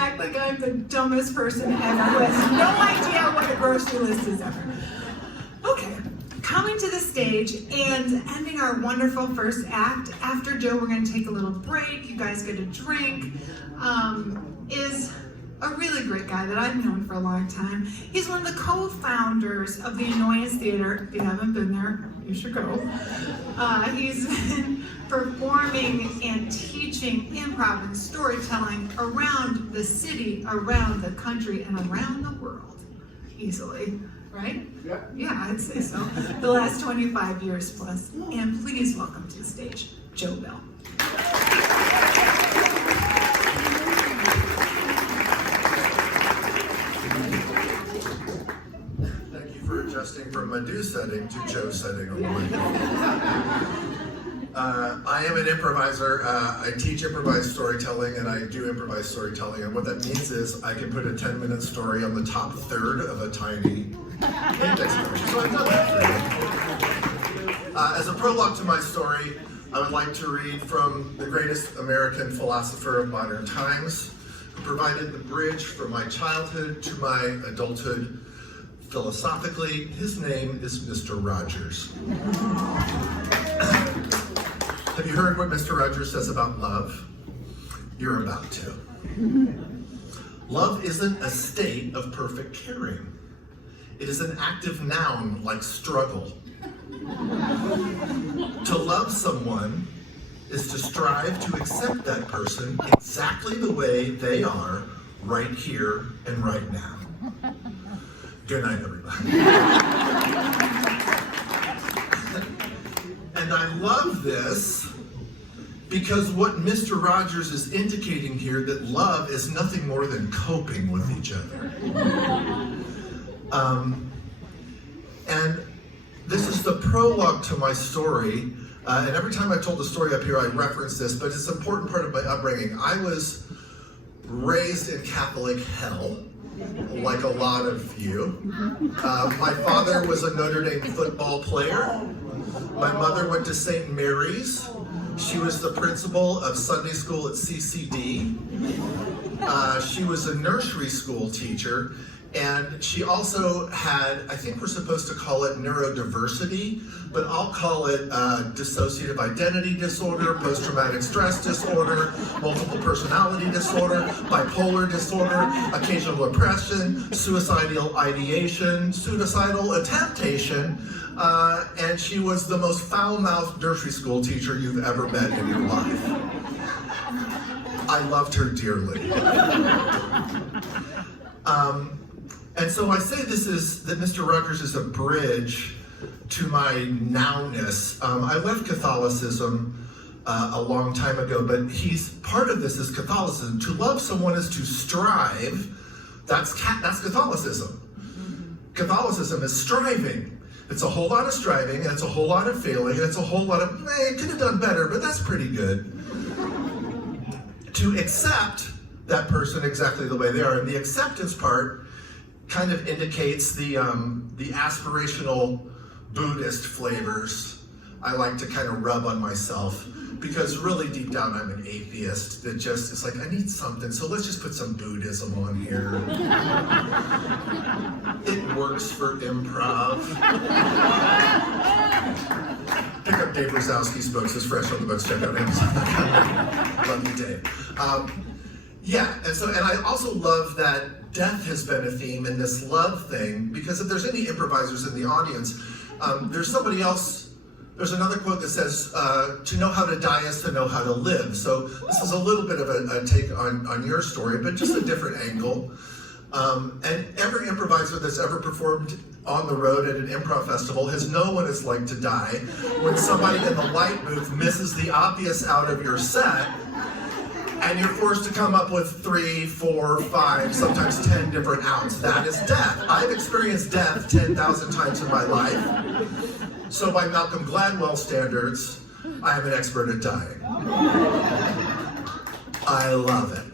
act like I'm the dumbest person ever who has no idea what a grocery list is ever. Okay, coming to the stage and ending our wonderful first act. After Joe, we're going to take a little break. You guys get a drink. Is a really great guy that I've known for a long time. He's one of the co-founders of the Annoyance Theater. If you haven't been there, you should go. He's been performing and teaching improv and storytelling around the city, around the country, and around the world, easily, right? Yeah. Yeah, I'd say so. The last 25 years plus. And please welcome to the stage, Joe Bell. Adjusting from Madhu setting to Joe setting. I am an improviser. I teach improvised storytelling, and I do improvised storytelling. And what that means is I can put a 10-minute story on the top third of a tiny index card. So I've done that for you. As a prologue to my story, I would like to read from the greatest American philosopher of modern times, who provided the bridge from my childhood to my adulthood. Philosophically, his name is Mr. Rogers. Have you heard what Mr. Rogers says about love? You're about to. Love isn't a state of perfect caring. It is an active noun like struggle. To love someone is to strive to accept that person exactly the way they are right here and right now. Good night, everybody. And I love this because what Mr. Rogers is indicating here, that love is nothing more than coping with each other. And this is the prologue to my story. And every time I told the story up here, I reference this, but it's an important part of my upbringing. I was raised in Catholic hell, like a lot of you. My father was a Notre Dame football player. My mother went to St. Mary's. She was the principal of Sunday school at CCD. She was a nursery school teacher. And she also had, I think we're supposed to call it neurodiversity, but I'll call it dissociative identity disorder, post-traumatic stress disorder, multiple personality disorder, bipolar disorder, occasional depression, suicidal ideation, suicidal attemptation, and she was the most foul-mouthed nursery school teacher you've ever met in your life. I loved her dearly. And so I say that Mr. Rogers is a bridge to my nowness. I left Catholicism a long time ago, but part of this is Catholicism. To love someone is to strive. That's Catholicism. Catholicism is striving. It's a whole lot of striving, and it's a whole lot of failing, and it's a whole lot of, could have done better, but that's pretty good. To accept that person exactly the way they are, and the acceptance part kind of indicates the aspirational Buddhist flavors I like to kind of rub on myself, because really deep down I'm an atheist that just is like, I need something, so let's just put some Buddhism on here. It works for improv. Pick up Dave Rosowski's books, it's fresh on the books, check out Amazon. Love you, Dave. Yeah, and I also love that death has been a theme in this love thing, because if there's any improvisers in the audience, there's somebody else, there's another quote that says, to know how to die is to know how to live. So this is a little bit of a take on your story, but just a different angle. And every improviser that's ever performed on the road at an improv festival has known what it's like to die when somebody in the light booth misses the obvious out of your set, and you're forced to come up with 3, 4, 5, sometimes 10 different outs. That is death. I've experienced death 10,000 times in my life. So by Malcolm Gladwell standards, I am an expert at dying. I love it.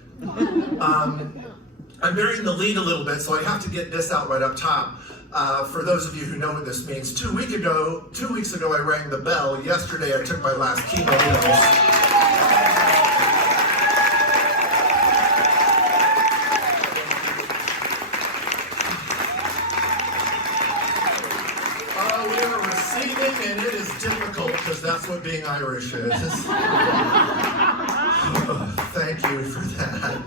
I'm burying the lead a little bit, so I have to get this out right up top. For those of you who know what this means, 2 weeks ago I rang the bell. Yesterday I took my last chemo dose. That's what being Irish is. Thank you for that.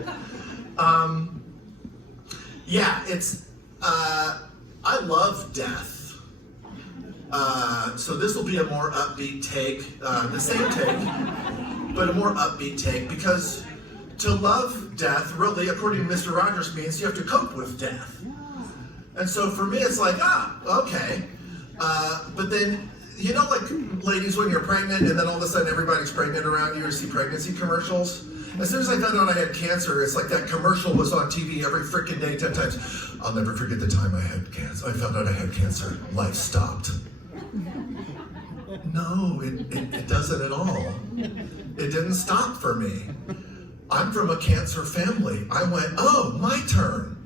Yeah, it's, I love death. So this will be a more upbeat take, the same take, but a more upbeat take, because to love death, really, according to Mr. Rogers, means you have to cope with death. And so for me, it's like, okay. But then, you know, like ladies when you're pregnant and then all of a sudden everybody's pregnant around you, or see pregnancy commercials? As soon as I found out I had cancer, it's like that commercial was on TV every freaking day 10 times. I'll never forget the time I had cancer. I found out I had cancer. Life stopped. No, it doesn't at all. It didn't stop for me. I'm from a cancer family. I went, oh, my turn.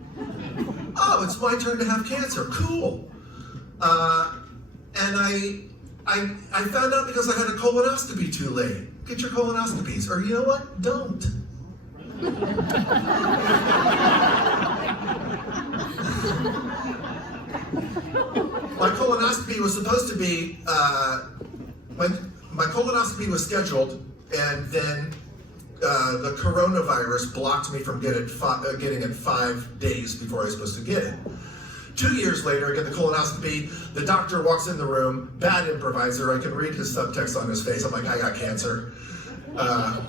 Oh, it's my turn to have cancer. Cool. And I found out because I had a colonoscopy too late. Get your colonoscopies, or you know what? Don't. My colonoscopy was supposed to be, my colonoscopy was scheduled, and then the coronavirus blocked me from getting it 5 days before I was supposed to get it. 2 years later, I get the colonoscopy. The doctor walks in the room, bad improviser. I can read his subtext on his face. I'm like, I got cancer.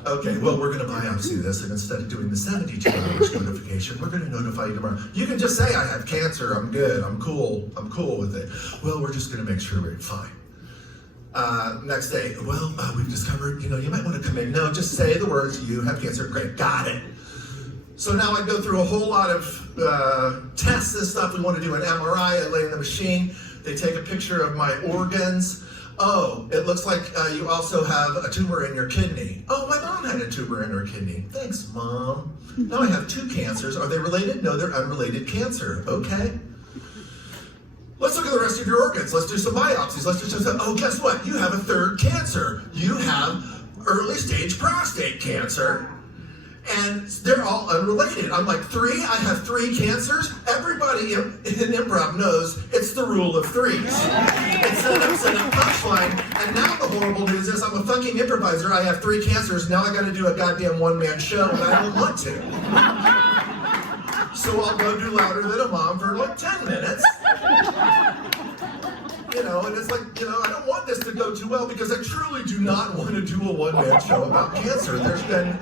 Okay, well, we're gonna biopsy this, and instead of doing the 72 hours notification, we're gonna notify you tomorrow. You can just say, I have cancer, I'm good, I'm cool with it. Well, we're just gonna make sure we're fine. Next day, well, we've discovered, you might wanna come in. No, just say the words, you have cancer, great, got it. So now I go through a whole lot of tests and stuff. We want to do an MRI. I lay in the machine. They take a picture of my organs. Oh, it looks like you also have a tumor in your kidney. Oh, my mom had a tumor in her kidney. Thanks, Mom. Now I have 2 cancers. Are they related? No, they're unrelated cancer. Okay. Let's look at the rest of your organs. Let's do some biopsies. Let's do some, oh, guess what? You have a 3rd cancer. You have early stage prostate cancer. And they're all unrelated. I'm like, 3? I have 3 cancers? Everybody in improv knows it's the rule of 3s. It's a punchline, and now the horrible news is I'm a fucking improviser. I have 3 cancers. Now I gotta do a goddamn one-man show, and I don't want to. So I'll go do Louder Than a Mom for like 10 minutes. And it's like, I don't want this to go too well because I truly do not want to do a one-man show about cancer. There's been,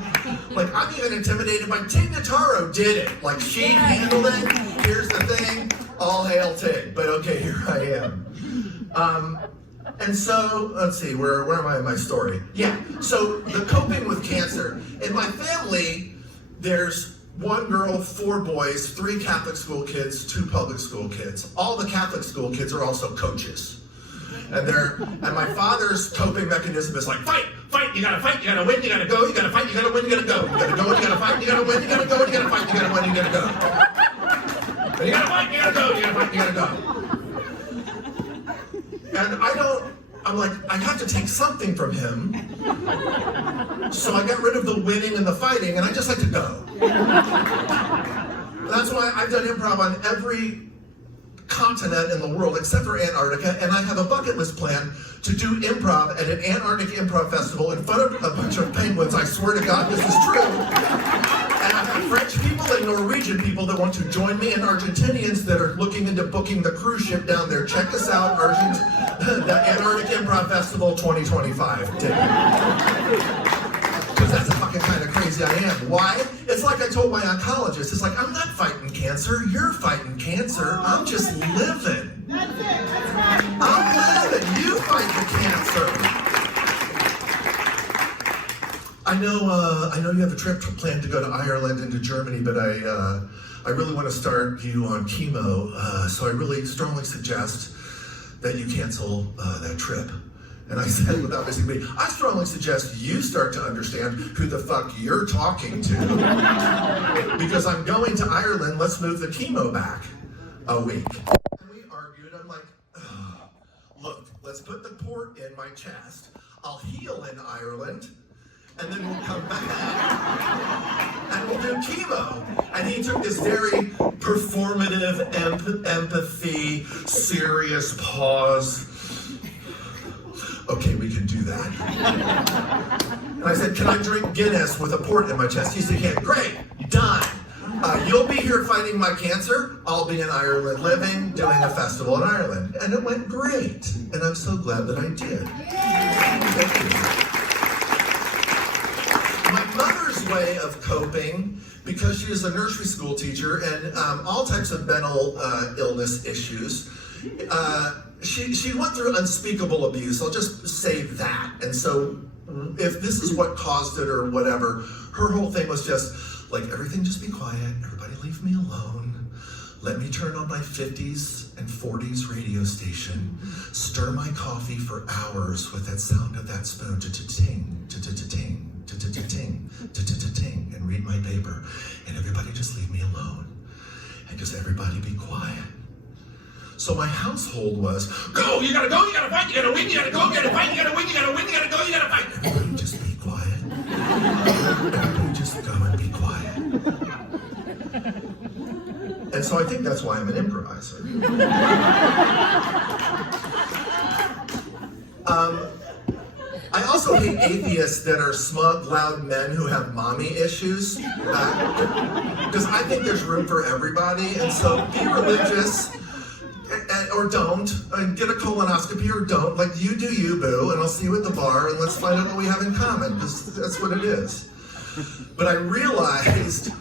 I'm even intimidated by Tig Notaro did it. She handled it. Here's the thing, all hail Tig. But okay, here I am. And so, let's see, where am I in my story? Yeah, so the coping with cancer. In my family, there's 1 girl, 4 boys, 3 Catholic school kids, 2 public school kids. All the Catholic school kids are also coaches. And my father's coping mechanism is like, fight, you gotta win, you gotta go, you gotta fight, you gotta win, you gotta go. You gotta go, you gotta fight, you gotta win, you gotta go, you gotta fight, you gotta win, you gotta go. And you gotta fight, you gotta go, you gotta fight, you gotta go. And I'm like, I have to take something from him. So I got rid of the winning and the fighting, and I just like to go. That's why I've done improv on every continent in the world except for Antarctica, and I have a bucket list plan to do improv at an Antarctic improv festival in front of a bunch of penguins. I swear to God, this is true. And I have French people and Norwegian people that want to join me, and Argentinians that are looking into booking the cruise ship down there. Check us out, the Antarctic Improv Festival 2025. Because that's the fucking kind of crazy I am. Why? It's like I told my oncologist, it's like, I'm not fighting cancer, you're fighting cancer. I'm just living. That's it, that's right. I'm living, you fight the cancer. I know you have a trip planned to go to Ireland and to Germany, but I really want to start you on chemo, so I really strongly suggest that you cancel that trip. And I said, without missing me, I strongly suggest you start to understand who the fuck you're talking to. Because I'm going to Ireland, let's move the chemo back a week. And we argued, I'm like, look, let's put the port in my chest. I'll heal in Ireland, and then we'll come back, and we'll do chemo. And he took this very performative empathy, serious pause. okay, we can do that. And I said, can I drink Guinness with a port in my chest? He said, yeah, great, done. You'll be here fighting my cancer. I'll be in Ireland living, doing a festival in Ireland. And it went great. And I'm so glad that I did. Thank you. My mother's way of coping, because she is a nursery school teacher and all types of mental illness issues, she went through unspeakable abuse. I'll just say that. And so if this is what caused it or whatever, her whole thing was just like, everything just be quiet, everybody leave me alone. Let me turn on my 50s and 40s radio station, stir my coffee for hours with that sound of that spoon, ting, ting, ting, ting, and read my paper. And everybody just leave me alone. And just everybody be quiet. So my household was, go, you gotta go, you gotta fight, you gotta win, you gotta go, you gotta fight, you gotta win, you gotta win, you gotta go, you gotta fight. Everybody just be quiet. Everybody just go and be quiet. And so I think that's why I'm an improviser. I also hate atheists that are smug, loud men who have mommy issues. Because I think there's room for everybody. And so be religious. Or don't, and get a colonoscopy or don't. Like, you do you, boo, and I'll see you at the bar, and let's find out what we have in common, because that's what it is. But I realized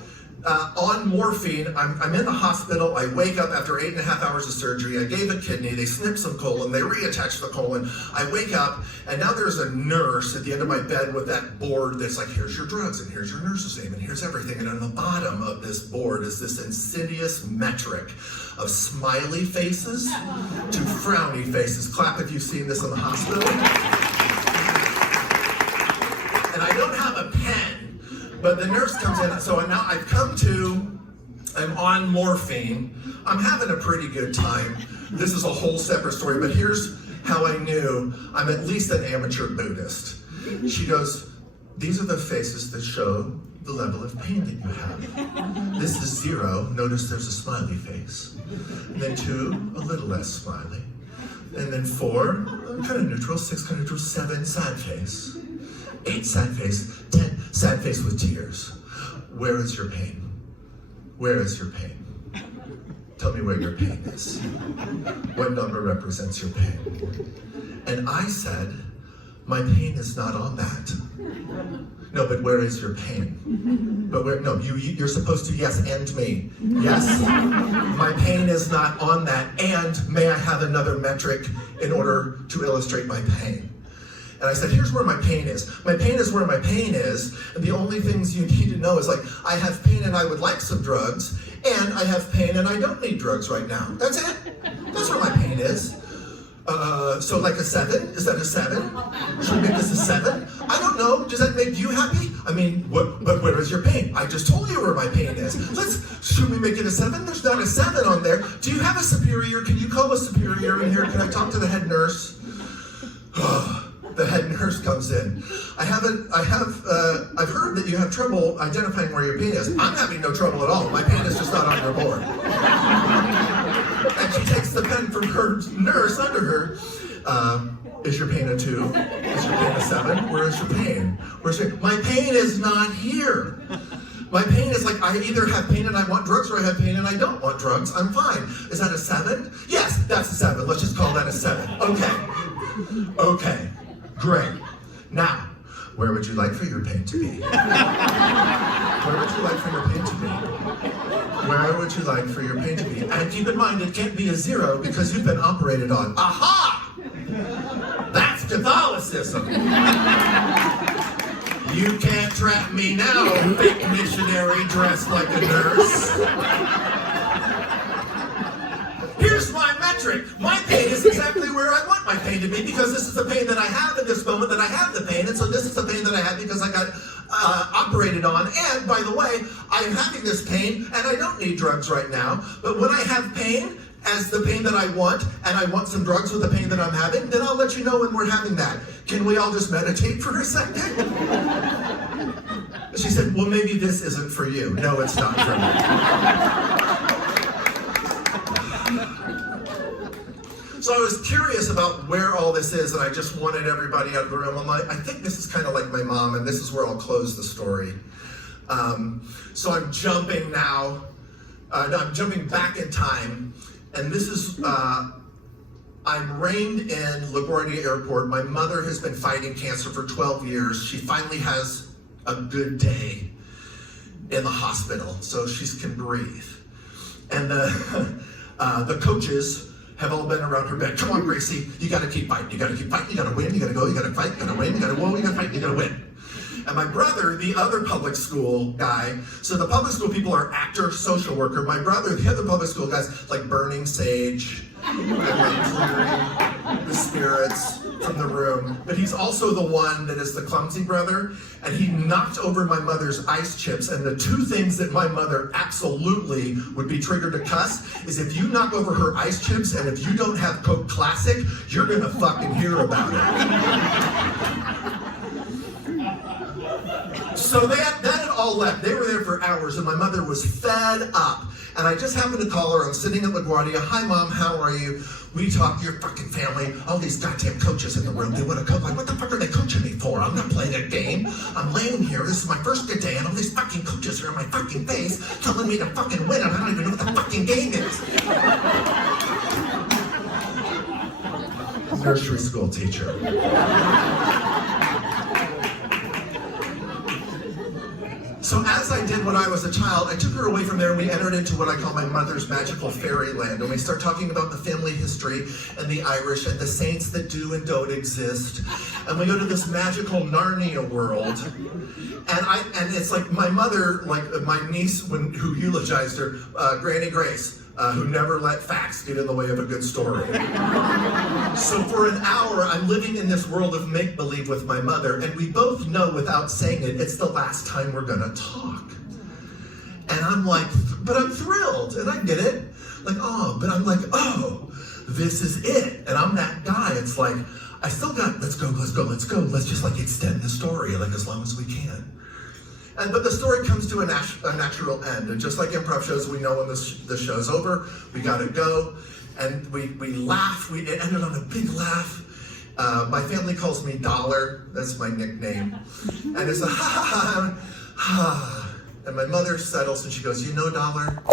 on morphine, I'm in the hospital, I wake up after 8.5 hours of surgery, I gave a kidney, they snipped some colon, they reattached the colon, I wake up, and now there's a nurse at the end of my bed with that board that's like, here's your drugs, and here's your nurse's name, and here's everything, and on the bottom of this board is this insidious metric of smiley faces to frowny faces. Clap if you've seen this in the hospital. And I don't have a pen, but the nurse comes in, so now I've come to, I'm on morphine, I'm having a pretty good time. This is a whole separate story, but here's how I knew I'm at least an amateur Buddhist. She goes, these are the faces that show the level of pain that you have. This is 0, notice there's a smiley face. And then 2, a little less smiley. And then 4, kind of neutral, 6 kind of neutral, 7, sad face. 8, sad face, 10, sad face with tears. Where is your pain? Where is your pain? Tell me where your pain is. What number represents your pain? And I said, my pain is not on that. No, but where is your pain? But where, no, you're supposed to yes and me. Yes, my pain is not on that, and may I have another metric in order to illustrate my pain? And I said, here's where my pain is. My pain is where my pain is, and the only things you need to know is, like, I have pain and I would like some drugs, and I have pain and I don't need drugs right now. That's it. That's where my pain is. So like a 7? Is that a 7? Should we make this a 7? I don't know. Does that make you happy? I mean, but where is your pain? I just told you where my pain is. Should we make it a 7? There's not a 7 on there. Do you have a superior? Can you call a superior in here? Can I talk to the head nurse? The head nurse comes in. I've heard that you have trouble identifying where your pain is. I'm having no trouble at all. My pain is just not on your board. And she takes the pen from her nurse under her. Is your pain a 2? Is your pain a 7? Where is your pain? My pain is not here. My pain is like, I either have pain and I want drugs, or I have pain and I don't want drugs. I'm fine. Is that a 7? Yes, that's a 7. Let's just call that a 7. Okay. Great. Now, where would you like for your pain to be? Where would you like for your pain to be? Where would you like for your pain to be? And keep in mind, it can't be a 0 because you've been operated on. Aha! That's Catholicism. You can't trap me now, fake missionary dressed like a nurse. Here's my metric. My pain is exactly where I want my pain to be, because this is the pain that I have in this moment that I have the pain, and so this is the pain that I have because I got operated on. And by the way, I'm having this pain and I don't need drugs right now, but when I have pain as the pain that I want, and I want some drugs with the pain that I'm having, then I'll let you know when we're having that. Can we all just meditate for a second? She said, well, maybe this isn't for you. No, it's not for me. So I was curious about where all this is, and I just wanted everybody out of the room. I'm like, I think this is kind of like my mom, and this is where I'll close the story. So I'm jumping now. No, I'm jumping back in time, and this is, I'm reined in LaGuardia Airport. My mother has been fighting cancer for 12 years. She finally has a good day in the hospital, so she can breathe. And the coaches have all been around her bed. Come on, Gracie, you gotta keep fighting, you gotta keep fighting, you gotta win, you gotta go, you gotta fight, you gotta win, you gotta whoa, you gotta fight, you gotta win. And my brother, the other public school guy, so the public school people are actor, social worker. My brother, the other public school guys, like burning sage, and like clearing the spirits from the room. But he's also the one that is the clumsy brother, and he knocked over my mother's ice chips. And the two things that my mother absolutely would be triggered to cuss is if you knock over her ice chips and if you don't have Coke Classic, you're gonna fucking hear about it. So that had all left. They were there for hours, and my mother was fed up. And I just happened to call her. I'm sitting at LaGuardia. Hi, Mom. How are you? We talk. Your fucking family. All these goddamn coaches in the room. They want to coach. Like, what the fuck are they coaching me for? I'm not playing a game. I'm laying here. This is my first good day, and all these fucking coaches are in my fucking face telling me to fucking win, and I don't even know what the fucking game is. Nursery school teacher. So as I did when I was a child, I took her away from there and we entered into what I call my mother's magical fairyland. And we start talking about the family history and the Irish and the saints that do and don't exist. And we go to this magical Narnia world. And it's like my mother, like my niece who eulogized her, Granny Grace. Who never let facts get in the way of a good story. So for an hour, I'm living in this world of make-believe with my mother, and we both know without saying it, it's the last time we're gonna talk. And I'm like, but I'm thrilled, and I get it. Like, oh, but I'm like, oh, this is it. And I'm that guy. It's like, I still got, let's go. Let's just like extend the story like as long as we can. But the story comes to a natural end. And just like improv shows, we know when the show's over, we gotta go. And we laugh, it ended on a big laugh. My family calls me Dollar, that's my nickname. And it's a ha ha ha, ha. And my mother settles and she goes, you know, Dollar,